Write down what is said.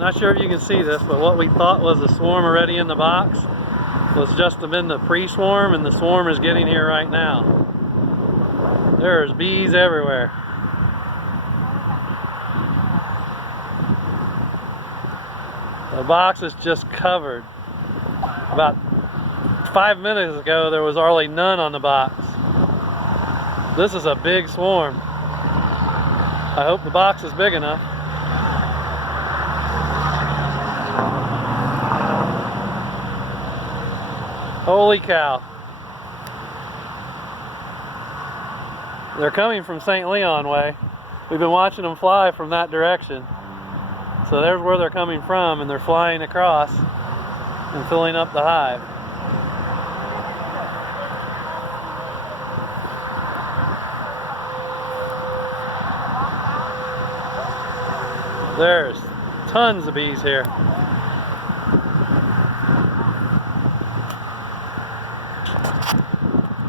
not sure if you can see this, but what we thought was a swarm already in the box was just been the pre-swarm, and the swarm is getting here right now. There's bees everywhere. The box is just covered. About 5 minutes ago there was hardly none on the box. This is a big swarm. I hope the box is big enough. Holy cow. They're coming from St. Leon way. We've been watching them fly from that direction. So there's where they're coming from, and they're flying across and filling up the hive. There's tons of bees here.